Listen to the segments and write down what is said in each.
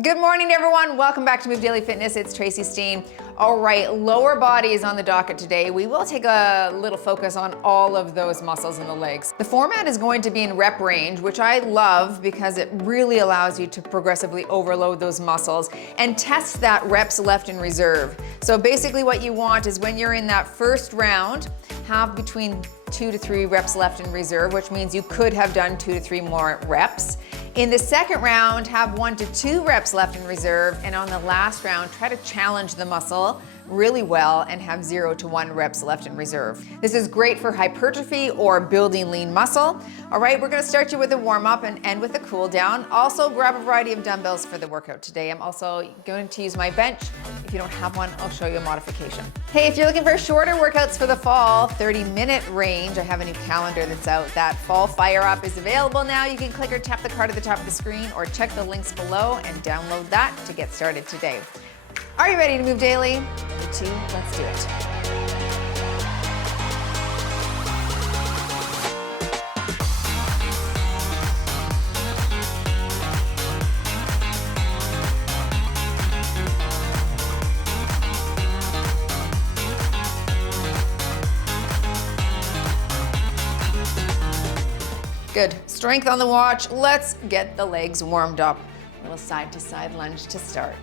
Good morning, everyone. Welcome back to Move Daily Fitness. It's Tracy, Steen. All right, lower body is on the docket today. We will take a little focus on all of those muscles in the legs. The format is going to be in rep range, which I love because it really allows you to progressively overload those muscles and test that reps left in reserve. So basically what you want is when you're in that first round, have between 2 to 3 reps left in reserve, which means you could have done 2 to 3 more reps. In the second round, have 1 to 2 reps left in reserve, and on the last round, try to challenge the muscle really well and have 0 to 1 reps left in reserve. This is great for hypertrophy or building lean muscle. All right, we're gonna start you with a warm up and end with a cool down. Also grab a variety of dumbbells for the workout today. I'm also going to use my bench. If you don't have one, I'll show you a modification. Hey, if you're looking for shorter workouts for the fall, 30-minute range, I have a new calendar that's out. That fall fire up is available now. You can click or tap the card at the top of the screen or check the links below and download that to get started today. Are you ready to move daily? Me too, let's do it. Good, strength on the watch. Let's get the legs warmed up. A little side to side lunge to start.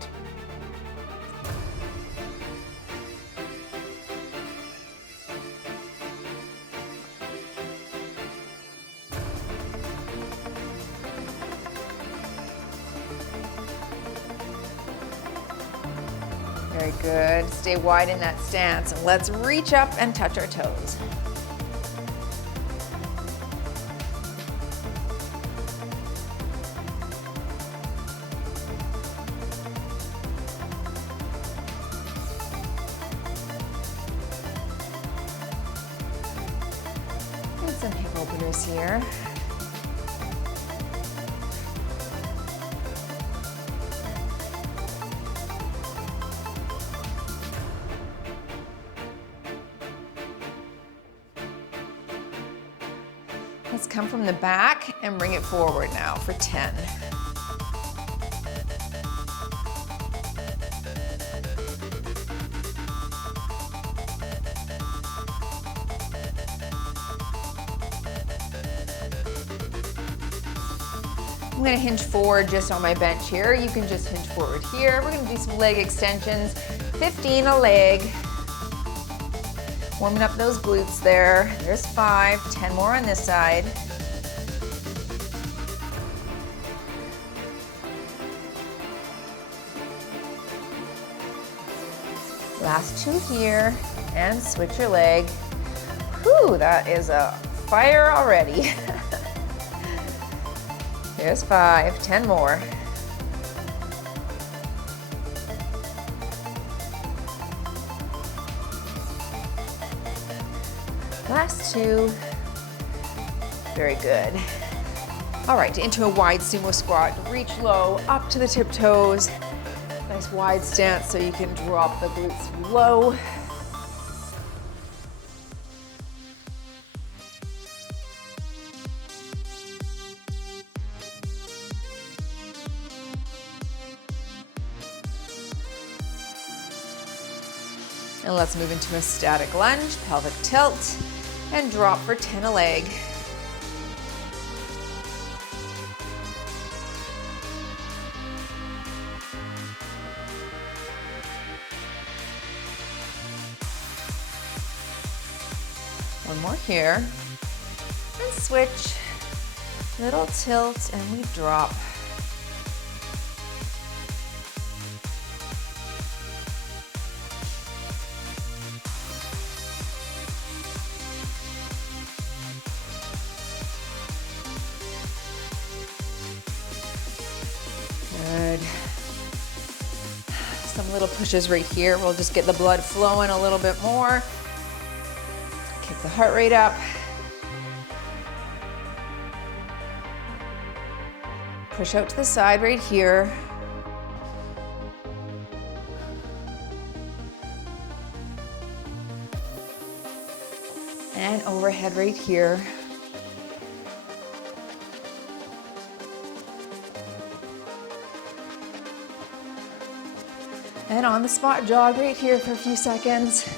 Very good. Stay wide in that stance. And let's reach up and touch our toes. And some hip openers here. Let's come from the back and bring it forward now for 10. I'm gonna hinge forward just on my bench here. You can just hinge forward here. We're gonna do some leg extensions, 15 a leg. Warming up those glutes there. There's 5, 10 more on this side. Last 2 here, and switch your leg. Whew, that is a fire already. There's 5, 10 more. Last 2, very good. All right, into a wide sumo squat. Reach low, up to the tiptoes. Nice wide stance so you can drop the glutes low. And let's move into a static lunge, pelvic tilt, and drop for 10 a leg. One more here. And switch, little tilt, and we drop. Good. Some little pushes right here. We'll just get the blood flowing a little bit more. Kick the heart rate up. Push out to the side right here. And overhead right here. And on the spot jog right here for a few seconds.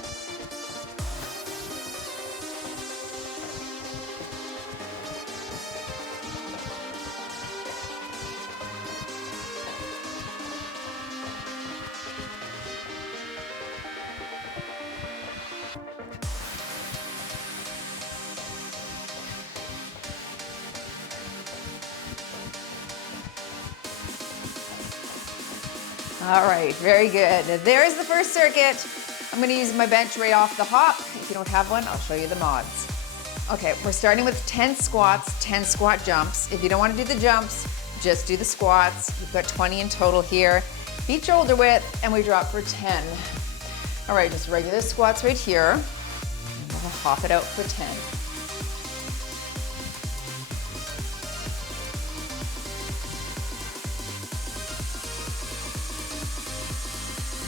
All right, very good. There's the first circuit. I'm gonna use my bench right off the hop. If you don't have one, I'll show you the mods. Okay, we're starting with 10 squats, 10 squat jumps. If you don't wanna do the jumps, just do the squats. You've got 20 in total here. Feet shoulder width, and we drop for 10. All right, just regular squats right here. And we'll hop it out for 10.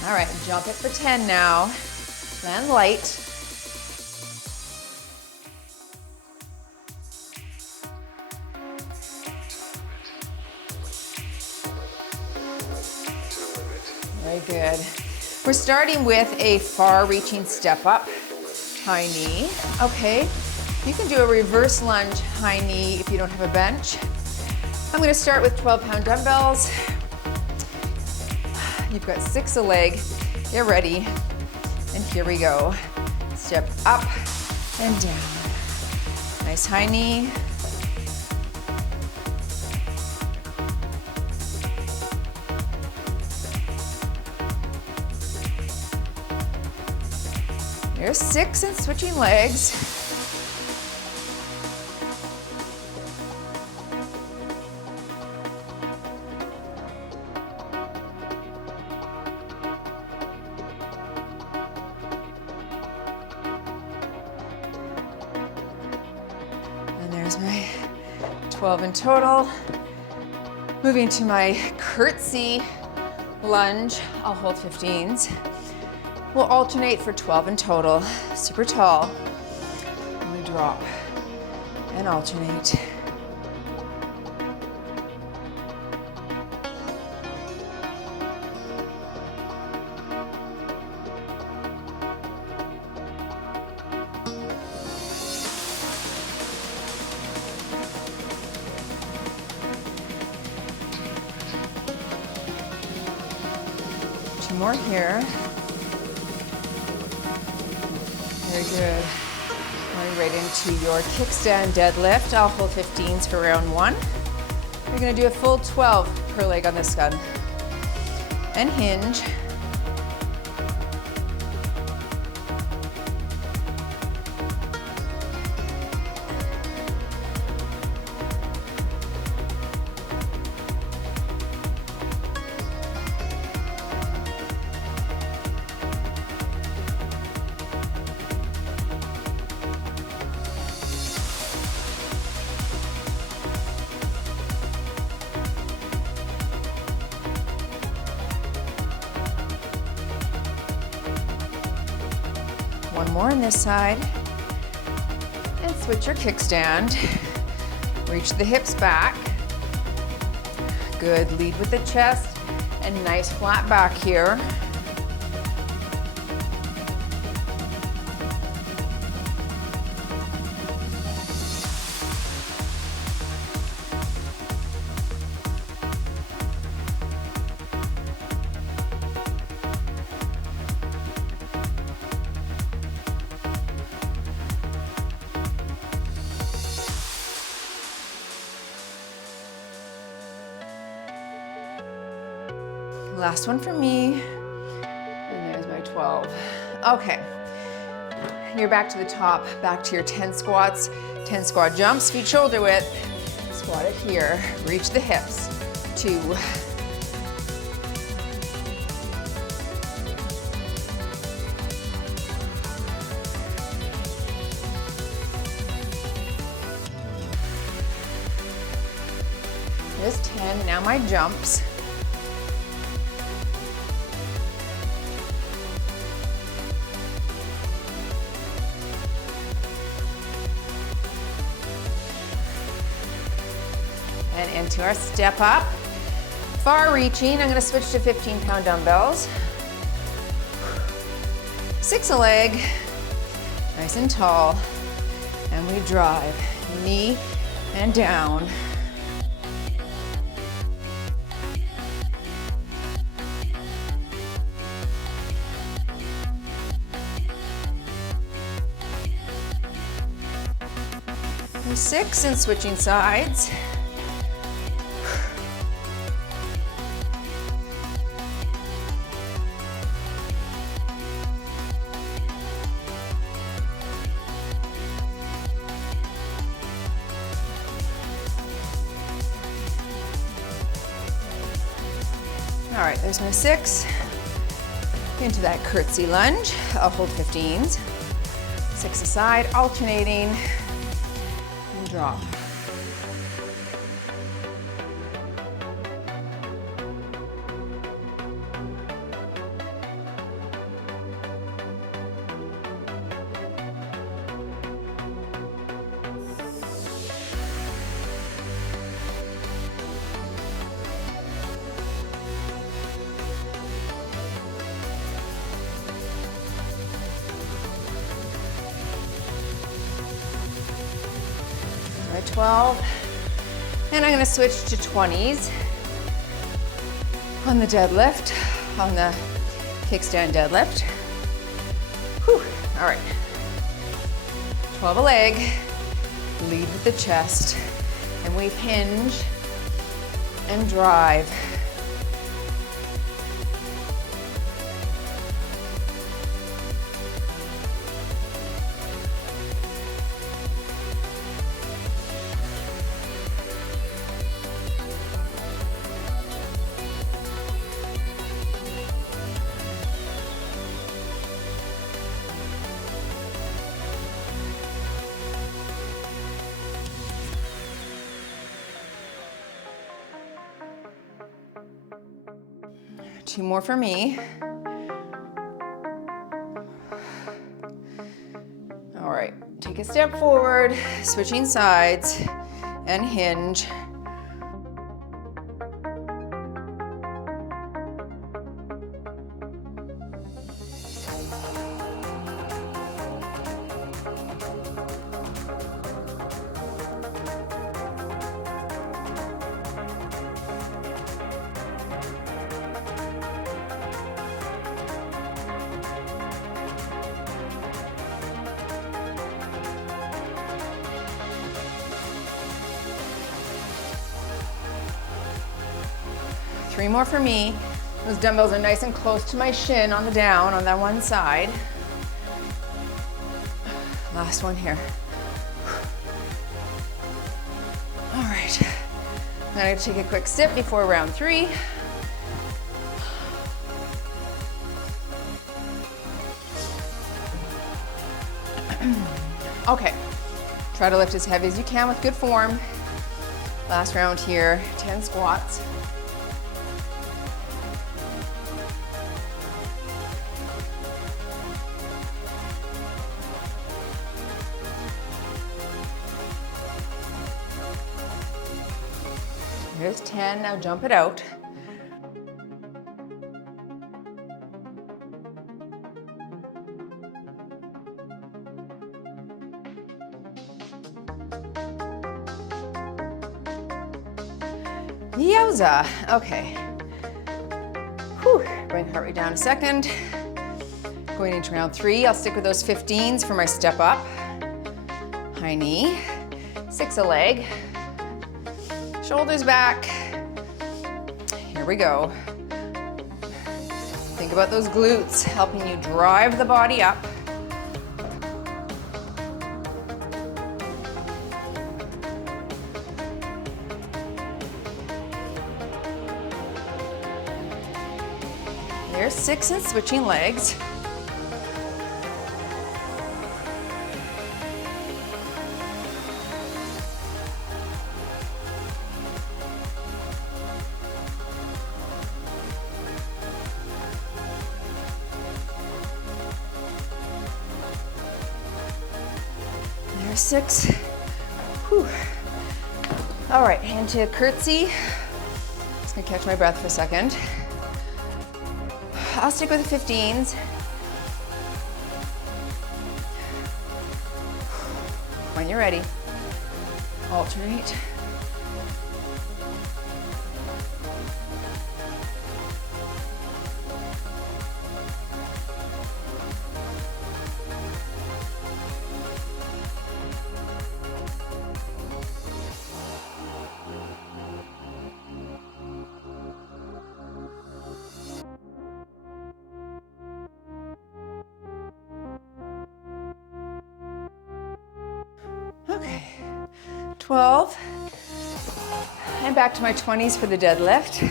All right, jump it for 10 now. Land light. Very good. We're starting with a far-reaching step up, high knee. Okay, you can do a reverse lunge, high knee if you don't have a bench. I'm gonna start with 12-pound dumbbells. You've got 6 a leg, get ready, and here we go. Step up and down. Nice high knee. There's 6 and switching legs. My 12 in total. Moving to my curtsy lunge, I'll hold 15s. We'll alternate for 12 in total, super tall. And we drop and alternate. More here. Very good. Going right into your kickstand deadlift. I'll hold 15s for round 1. You're gonna do a full 12 per leg on this gun. And hinge. One more on this side. And switch your kickstand. Reach the hips back. Good, lead with the chest and nice flat back here. Last one for me, and there's my 12. Okay, you're back to the top, back to your 10 squats, 10 squat jumps, feet shoulder width, squat it here, reach the hips, 2, there's 10, now my jumps. And into our step up. Far reaching, I'm gonna switch to 15-pound dumbbells. 6 a leg, nice and tall, and we drive, knee and down. And 6 and switching sides. All right, there's my 6. Into that curtsy lunge. I'll hold 15s. 6 aside, alternating, and drop. Right, 12, and I'm going to switch to 20s on the deadlift, on the kickstand deadlift. Whew. All right, 12 a leg, lead with the chest, and we hinge and drive. Two more for me. All right, take a step forward, switching sides, and hinge. Three more for me. Those dumbbells are nice and close to my shin on the down on that one side. Last one here. All right. I'm gonna take a quick sip before round 3. Okay. Try to lift as heavy as you can with good form. Last round here, 10 squats. There's 10, now jump it out. Yowza, okay. Whew. Bring heart rate down a second. Going into round 3, I'll stick with those 15s for my step up. High knee, 6 a leg. Shoulders back. Here we go. Think about those glutes, helping you drive the body up. There's 6 and switching legs. There's 6. Whew. All right, hand to curtsy. Just gonna catch my breath for a second. I'll stick with the 15s. When you're ready, alternate. Okay, 12, and back to my 20s for the deadlift.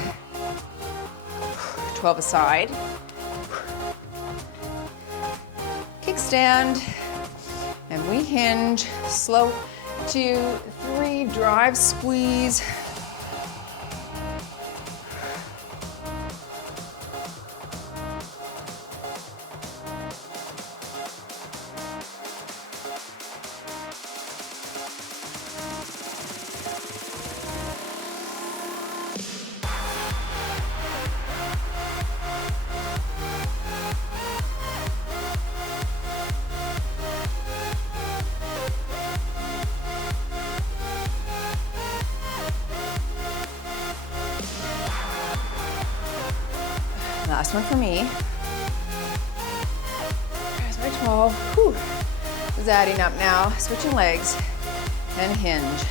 12 aside. Kickstand, and we hinge, slow, 2, 3, drive, squeeze. Last one for me. There's my 12. Whew. It's adding up now. Switching legs and hinge.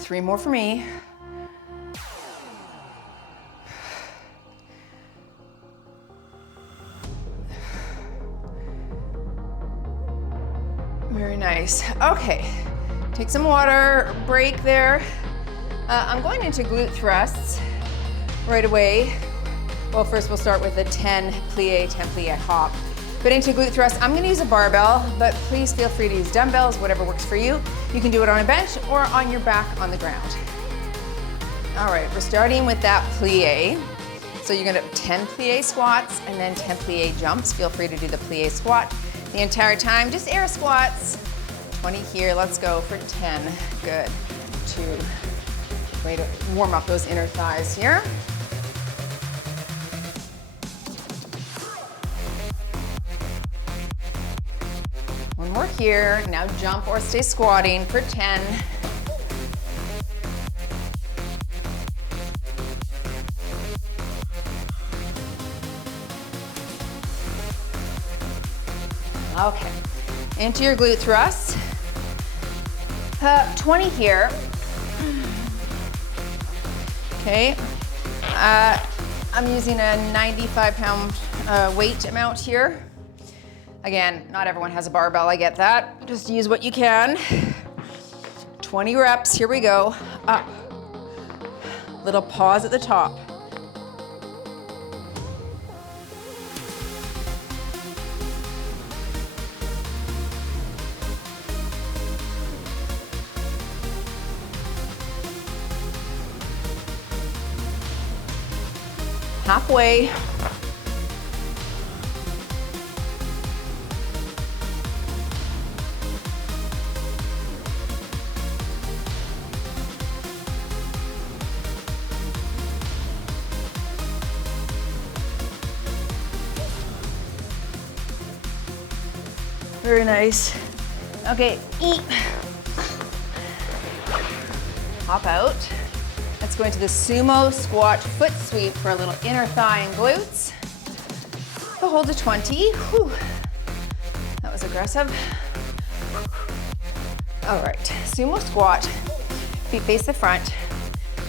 Three more for me. Very nice. Okay, take some water, break there. I'm going into glute thrusts right away. Well, first we'll start with a 10 plie hop. But into glute thrust, I'm gonna use a barbell, but please feel free to use dumbbells, whatever works for you. You can do it on a bench or on your back on the ground. All right, we're starting with that plie. So you're gonna 10 plie squats and then 10 plie jumps. Feel free to do the plie squat the entire time, just air squats. 20 here, let's go for 10. Good, 2. Way to warm up those inner thighs here. One more here. Now jump or stay squatting for 10. Okay, into your glute thrusts. 20 here. Okay, I'm using a 95-pound weight amount here. Again, not everyone has a barbell, I get that. Just use what you can. 20 reps, here we go. Up. Little pause at the top. Halfway. Very nice. Okay, eat. Hop out. Let's go into the sumo squat foot sweep for a little inner thigh and glutes. So hold to 20. Whew. That was aggressive. All right, sumo squat. Feet face the front.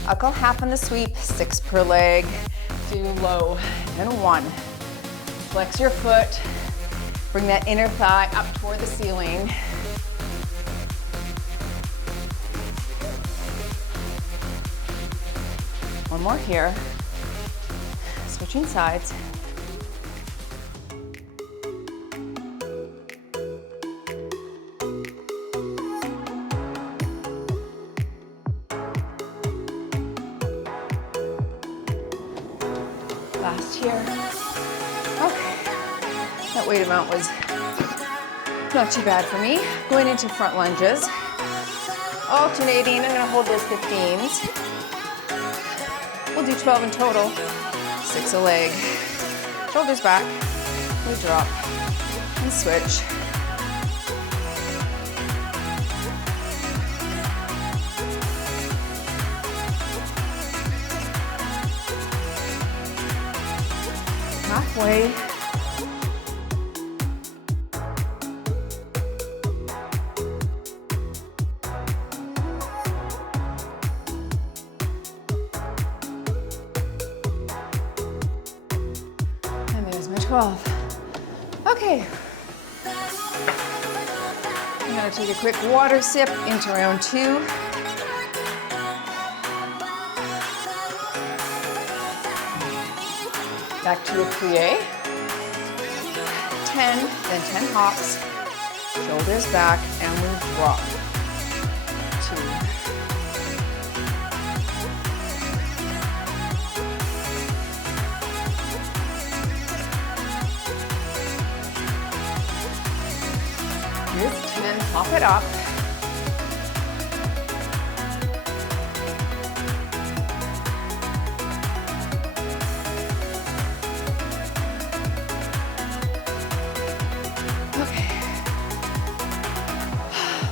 I'll go half on the sweep, 6 per leg. Do low, and 1. Flex your foot. Bring that inner thigh up toward the ceiling. One more here. Switching sides. Last here. Okay. That weight amount was not too bad for me. Going into front lunges. Alternating, I'm gonna hold those 15s. We'll do 12 in total. 6 a leg. Shoulders back. We drop and switch. Halfway. And there's my 12. Okay. I'm gonna take a quick water sip into round 2. Back to a plie. 10, then 10 hops. Shoulders back, and we drop. 2. Here's 10, hop it up.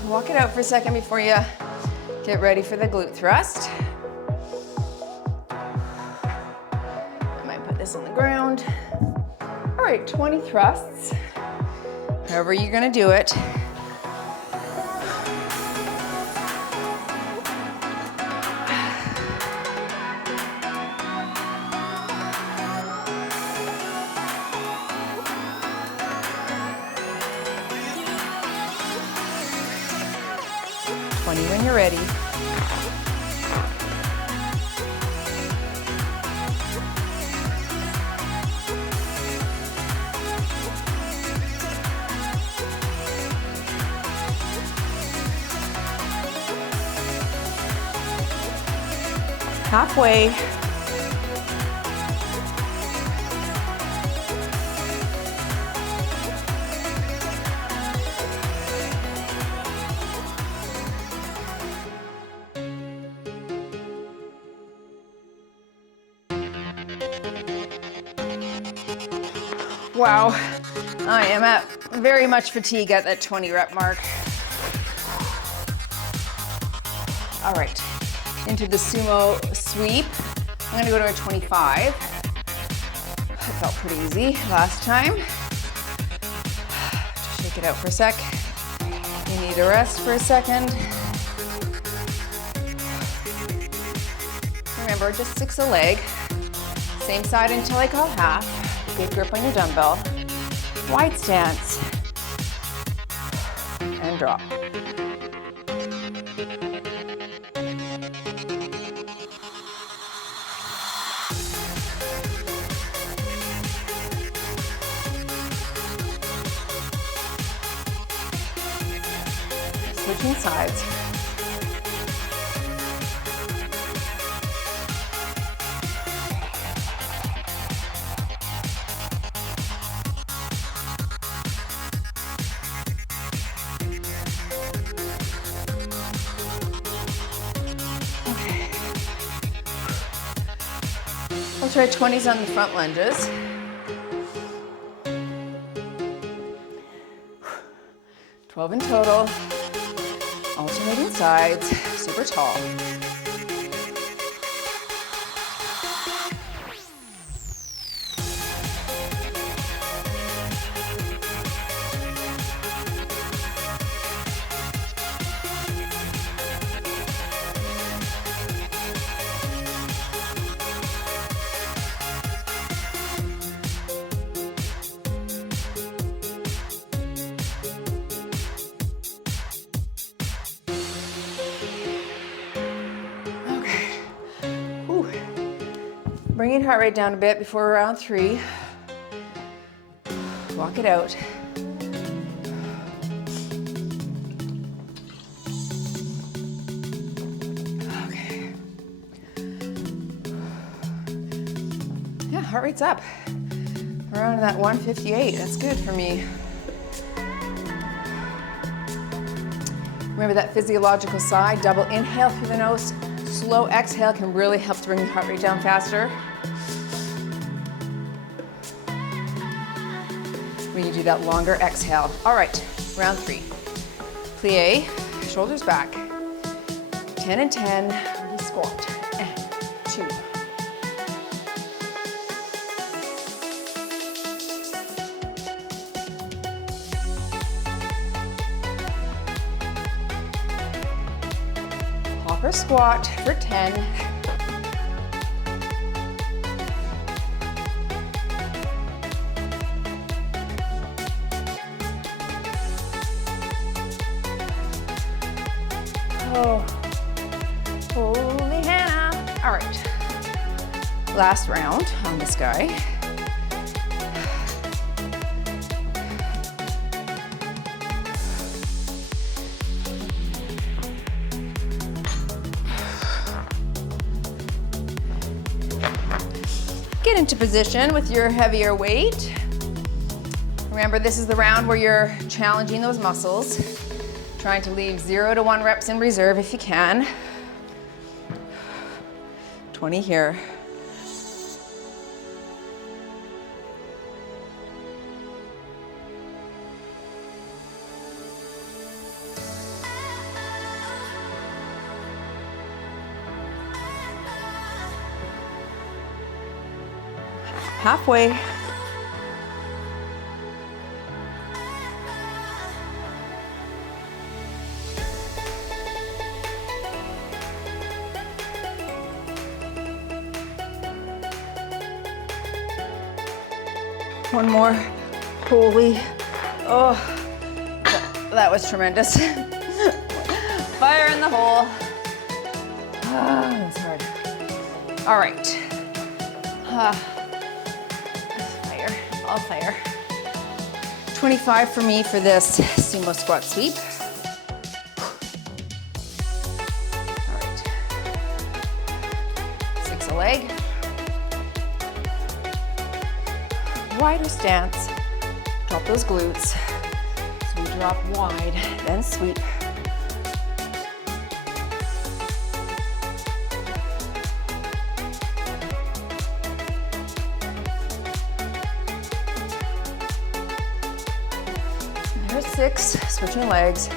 Walk it out for a second before you get ready for the glute thrust. I might put this on the ground. All right, 20 thrusts. However you're gonna do it. When you're ready. Halfway. Wow, I am at very much fatigue at that 20 rep mark. All right, into the sumo sweep. I'm gonna go to a 25. That felt pretty easy last time. Just shake it out for a sec. You need to rest for a second. Remember, just 6 a leg. Same side until I call half. Good grip on your dumbbell. Wide stance. And drop. Switching sides. We'll try 20s on the front lunges. $12 in total. Alternating sides, super tall. Bringing heart rate down a bit before round 3. Walk it out. Okay. Yeah, heart rate's up. Around that 158, that's good for me. Remember that physiological sigh, double inhale through the nose, slow exhale can really help to bring the heart rate down faster. When you do that longer exhale. All right, round 3. Plie, shoulders back. 10 and 10, we squat. And 2. Hopper squat for 10. Oh, holy Hannah. All right, last round on this guy. Get into position with your heavier weight. Remember, this is the round where you're challenging those muscles, trying to leave 0 to 1 reps in reserve if you can. 20 here. Halfway. One more. Holy. Oh, that was tremendous. Fire in the hole. Ah, that's hard. All right. Fire, all fire. 25 for me for this sumo squat sweep. All right. 6 a leg. Wider stance. Drop those glutes. So we drop wide, then sweep. There's 6, switching legs.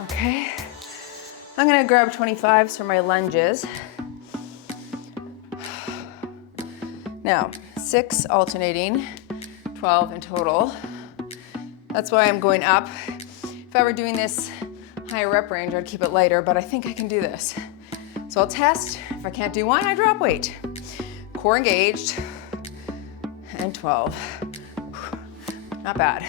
Okay, I'm gonna grab 25s for my lunges. Now, 6 alternating, 12 in total. That's why I'm going up. If I were doing this higher rep range, I'd keep it lighter, but I think I can do this. So I'll test. If I can't do 1, I drop weight. Core engaged, and 12. Not bad.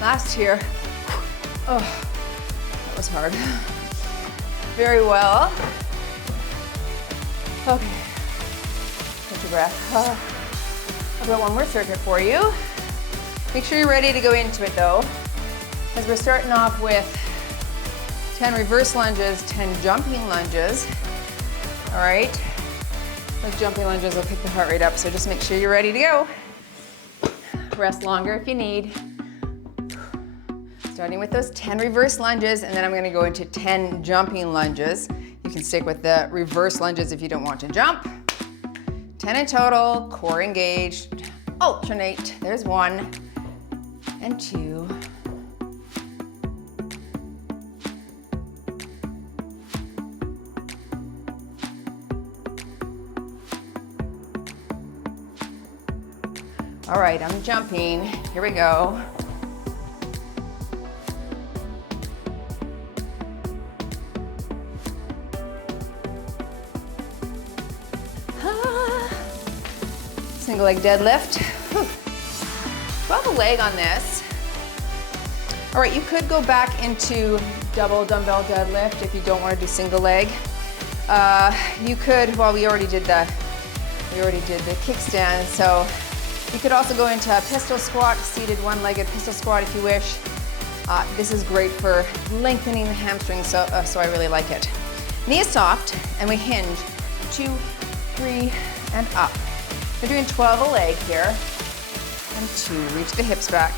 Last here. Oh, that was hard. Very well. Okay, take your breath. I've got one more circuit for you. Make sure you're ready to go into it though, because we're starting off with 10 reverse lunges, 10 jumping lunges. All right, those jumping lunges will pick the heart rate up, so just make sure you're ready to go. Rest longer if you need. Starting with those 10 reverse lunges, and then I'm gonna go into 10 jumping lunges. You can stick with the reverse lunges if you don't want to jump. 10 in total, core engaged. Alternate, there's 1 and 2. All right, I'm jumping. Here we go. Single leg deadlift. Whew. 12 a leg on this. All right, you could go back into double dumbbell deadlift if you don't want to do single leg. You could, well, we already did the kickstand, so you could also go into a pistol squat, seated one-legged pistol squat if you wish. This is great for lengthening the hamstrings, so I really like it. Knee is soft, and we hinge. 2, 3, and up. We're doing 12 a leg here. And 2, reach the hips back.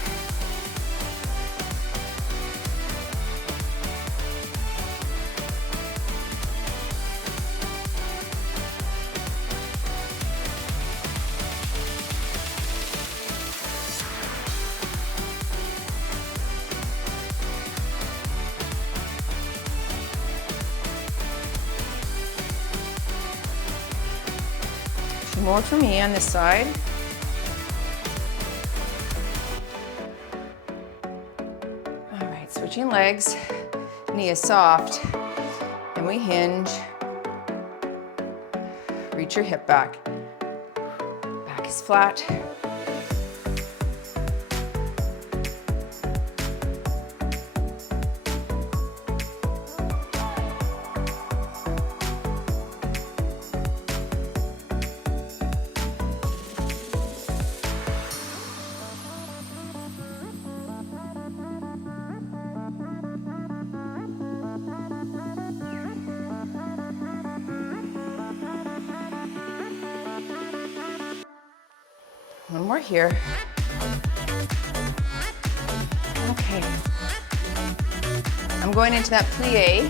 More for me on this side. All right, switching legs. Knee is soft, and we hinge. Reach your hip back. Back is flat. One more here. Okay. I'm going into that plie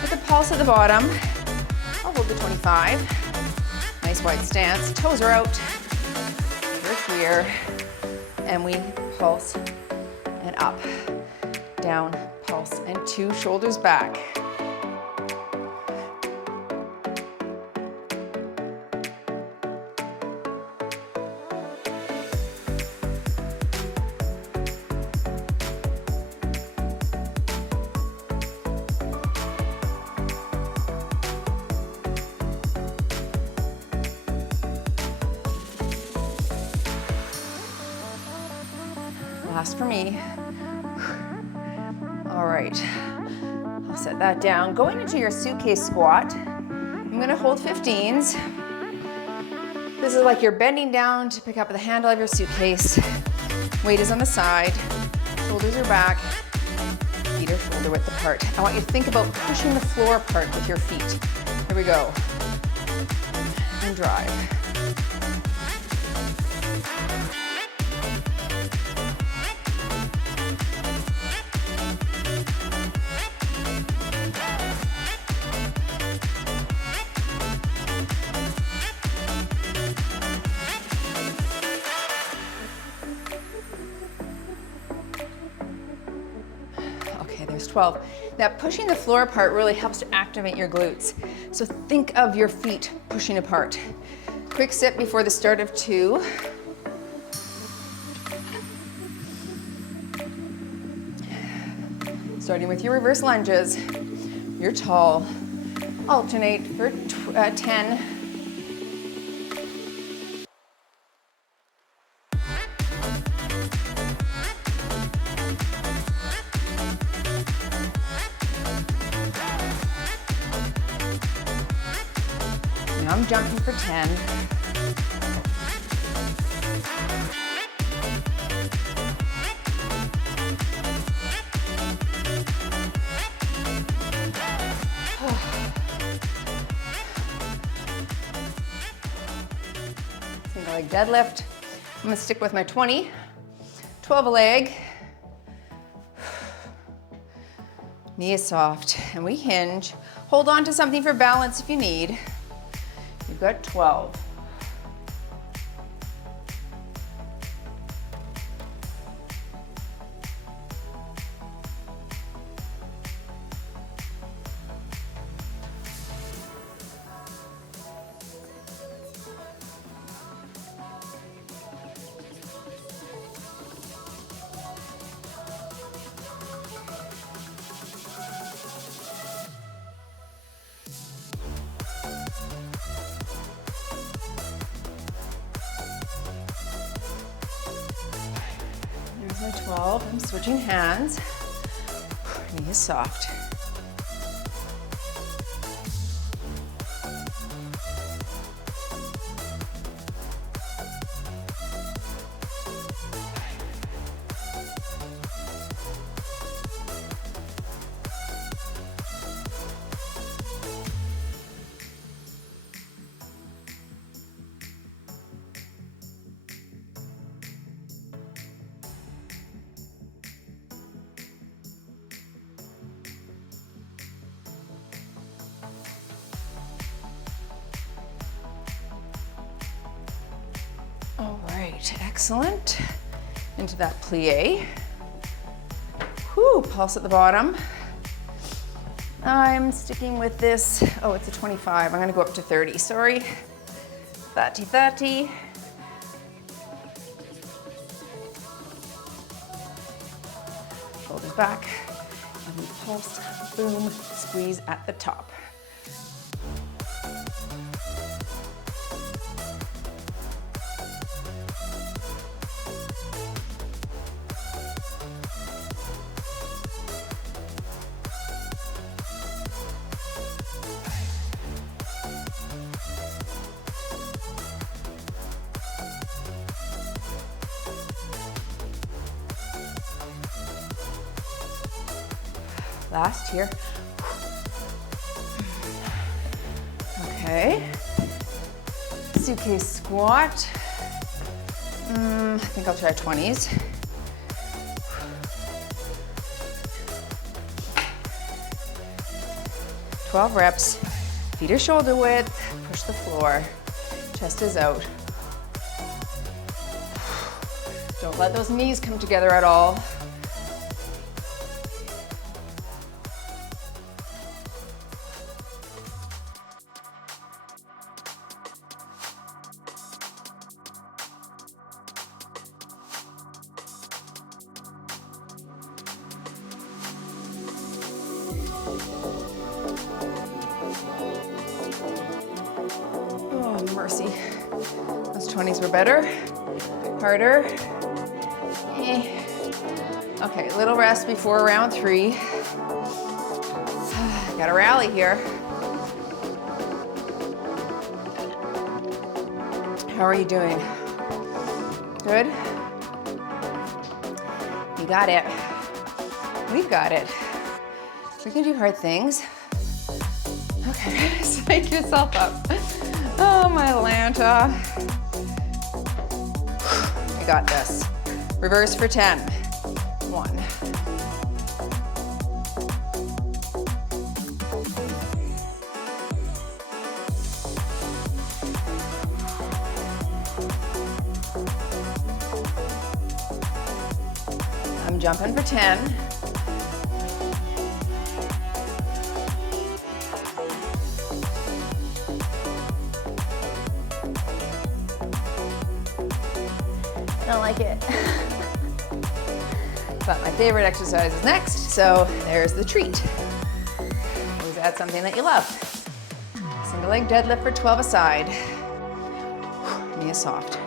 with the pulse at the bottom. I'll hold the 25. Nice wide stance. Toes are out. We're here. And we pulse and up. Down, pulse, and 2, shoulders back. Last for me. All right, I'll set that down. Going into your suitcase squat, I'm gonna hold 15s. This is like you're bending down to pick up the handle of your suitcase. Weight is on the side, shoulders are back, feet are shoulder width apart. I want you to think about pushing the floor apart with your feet. Here we go. And drive. There's 12. Now pushing the floor apart really helps to activate your glutes. So think of your feet pushing apart. Quick sip before the start of 2. Starting with your reverse lunges. You're tall. Alternate for 10. I'm jumping for 10. Single leg deadlift. I'm gonna stick with my 20. 12 a leg. Knee is soft, and we hinge. Hold on to something for balance if you need. You've got 12. 12. I'm switching hands. Knee is soft. All right, excellent. Into that plie. Whew, pulse at the bottom. I'm sticking with this. Oh, it's a 25. I'm gonna go up to 30, sorry. 30, 30. Shoulders back. And we pulse, boom, squeeze at the top. Last here. Okay. Suitcase squat. I think I'll try 20s. Twelve reps. Feet are shoulder width. Push the floor. Chest is out. Don't let those knees come together at all. Mercy. Those 20s were better, harder. Okay, little rest before round 3. Gotta rally here. How are you doing? Good? You got it. We've got it. We can do hard things. Okay, psych yourself up. Oh, my Lanta. I got this. Reverse for 10. 1. I'm jumping for 10. I don't like it. But my favorite exercise is next, so there's the treat. Always add something that you love. Single leg deadlift for 12 aside. Knee is soft.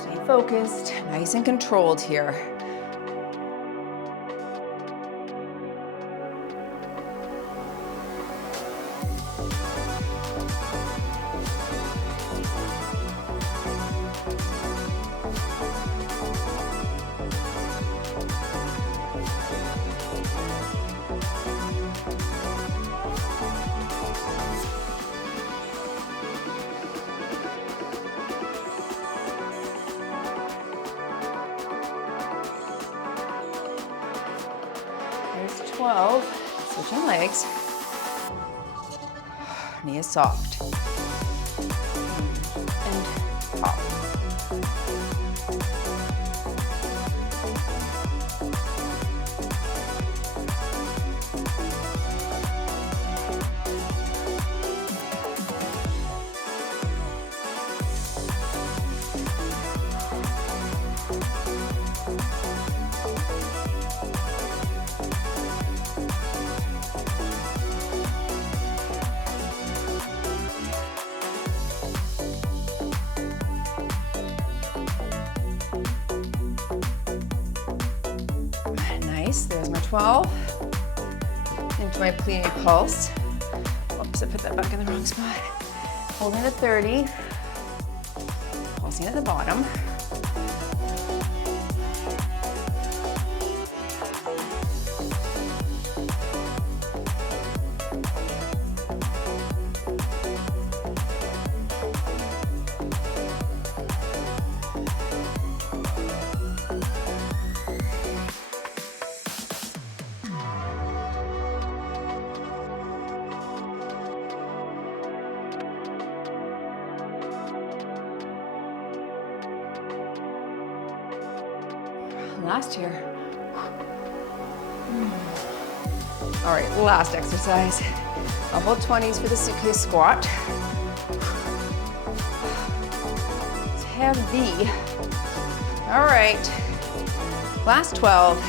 Stay focused, nice and controlled here. There's 12. Switching legs. Knee is soft. And pop. Nice, there's my 12. Into my plie pulse. Oops, I put that back in the wrong spot. Holding at 30. Pulsing at the bottom. Last here. All right, last exercise. I'll hold 20s for the suitcase squat. It's heavy. All right, last 12.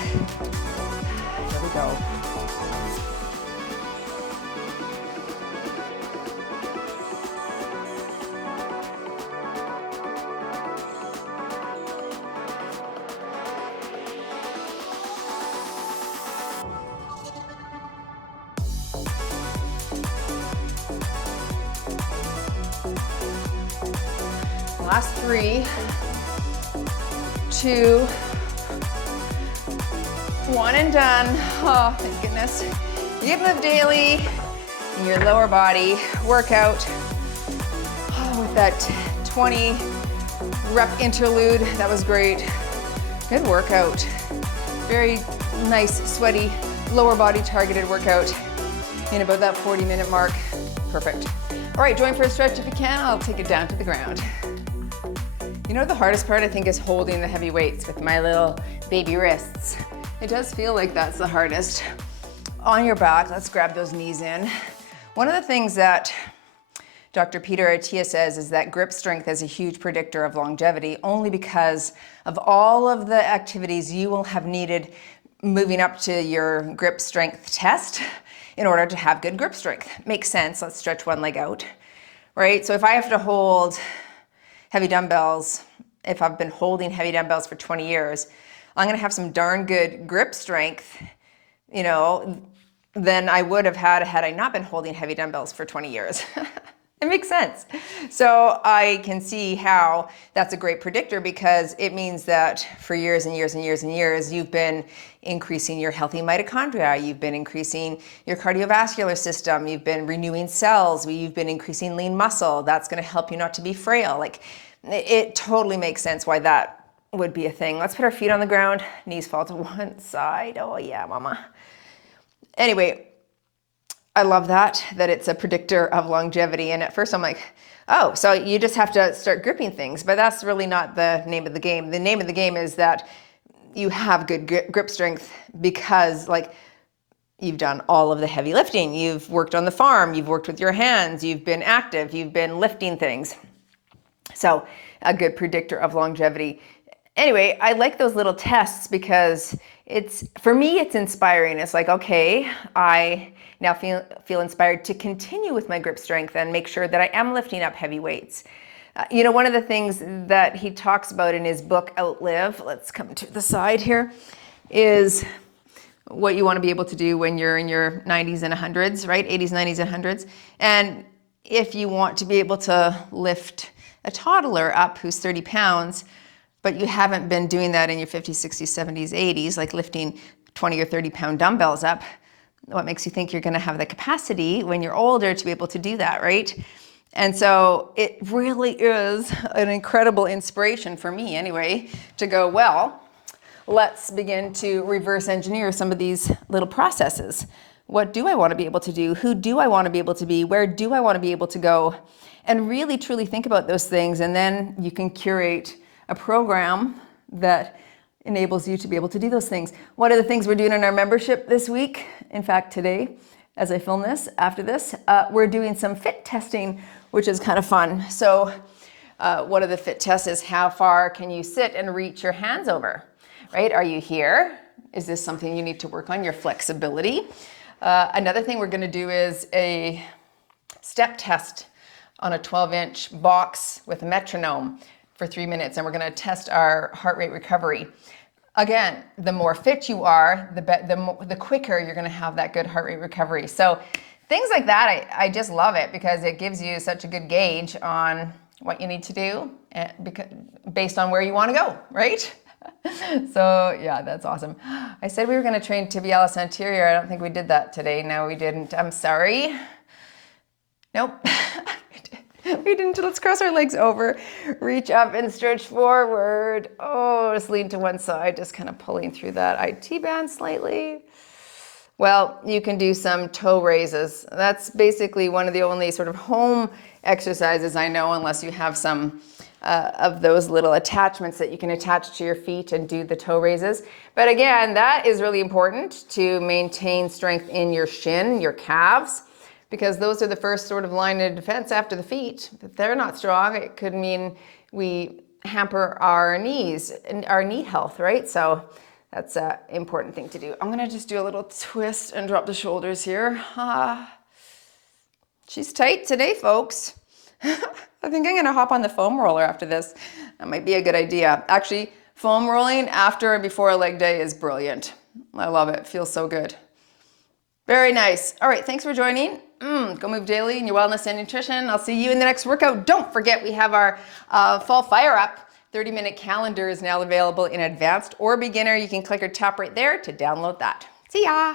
Here we go. Last 3, 2, 1 and done. Oh, thank goodness. You move daily in your lower body workout. Oh, with that 20 rep interlude, that was great. Good workout. Very nice, sweaty, lower body targeted workout in about that 40-minute mark. Perfect. All right, join for a stretch if you can. I'll take it down to the ground. You know, the hardest part, I think, is holding the heavy weights with my little baby wrists. It does feel like that's the hardest. On your back, let's grab those knees in. One of the things that Dr. Peter Attia says is that grip strength is a huge predictor of longevity, only because of all of the activities you will have needed moving up to your grip strength test in order to have good grip strength. Makes sense. Let's stretch one leg out, right? So if I have to hold heavy dumbbells, if I've been holding heavy dumbbells for 20 years, I'm gonna have some darn good grip strength, you know, than I would have had I not been holding heavy dumbbells for 20 years. It makes sense. So I can see how that's a great predictor, because it means that for years and years and years and years, you've been increasing your healthy mitochondria, you've been increasing your cardiovascular system, you've been renewing cells, you've been increasing lean muscle. That's gonna help you not to be frail. Like, it totally makes sense why that would be a thing. Let's put our feet on the ground, knees fall to one side. Oh yeah, mama. Anyway, I love that it's a predictor of longevity. And at first I'm like, oh, so you just have to start gripping things, but that's really not the name of the game. The name of the game is that you have good grip strength because, like, you've done all of the heavy lifting. You've worked on the farm, you've worked with your hands, you've been active, you've been lifting things. So a good predictor of longevity. Anyway, I like those little tests because for me, it's inspiring. It's like, okay, I now feel inspired to continue with my grip strength and make sure that I am lifting up heavy weights. You know, one of the things that he talks about in his book, Outlive, let's come to the side here, is what you want to be able to do when you're in your 90s and 100s, right? 80s, 90s, and 100s. And if you want to be able to lift a toddler up who's 30 pounds, but you haven't been doing that in your 50s, 60s, 70s, 80s, like lifting 20 or 30 pound dumbbells up, what makes you think you're going to have the capacity when you're older to be able to do that, right? And so it really is an incredible inspiration for me anyway, to go, well, let's begin to reverse engineer some of these little processes. What do I want to be able to do? Who do I want to be able to be? Where do I want to be able to go? And really, truly think about those things. And then you can curate a program that enables you to be able to do those things. One of the things we're doing in our membership this week, in fact, today, as I film this, after this, we're doing some fit testing, which is kind of fun. So one of the fit tests is, how far can you sit and reach your hands over, right? Are you here? Is this something you need to work on, your flexibility? Another thing we're gonna do is a step test on a 12-inch box with a metronome for 3 minutes, and we're gonna test our heart rate recovery. Again, the more fit you are, the quicker you're gonna have that good heart rate recovery. So things like that, I just love it because it gives you such a good gauge on what you need to do based on where you wanna go, right? So yeah, that's awesome. I said we were gonna train tibialis anterior. I don't think we did that today. No, we didn't. I'm sorry. Nope. We didn't. Let's cross our legs over, reach up and stretch forward. Oh, just lean to one side, just kind of pulling through that IT band slightly. Well, you can do some toe raises. That's basically one of the only sort of home exercises I know, unless you have some of those little attachments that you can attach to your feet and do the toe raises. But again, that is really important to maintain strength in your shin, your calves, because those are the first sort of line of defense after the feet. If they're not strong, it could mean we hamper our knees and our knee health, right? So that's an important thing to do. I'm gonna just do a little twist and drop the shoulders here. She's tight today, folks. I think I'm gonna hop on the foam roller after this. That might be a good idea. Actually, foam rolling after and before a leg day is brilliant. I love it, feels so good. Very nice. All right, thanks for joining. Go Move Daily in your wellness and nutrition. I'll see you in the next workout. Don't forget, we have our fall fire up. 30-minute calendar is now available in advanced or beginner. You can click or tap right there to download that. See ya.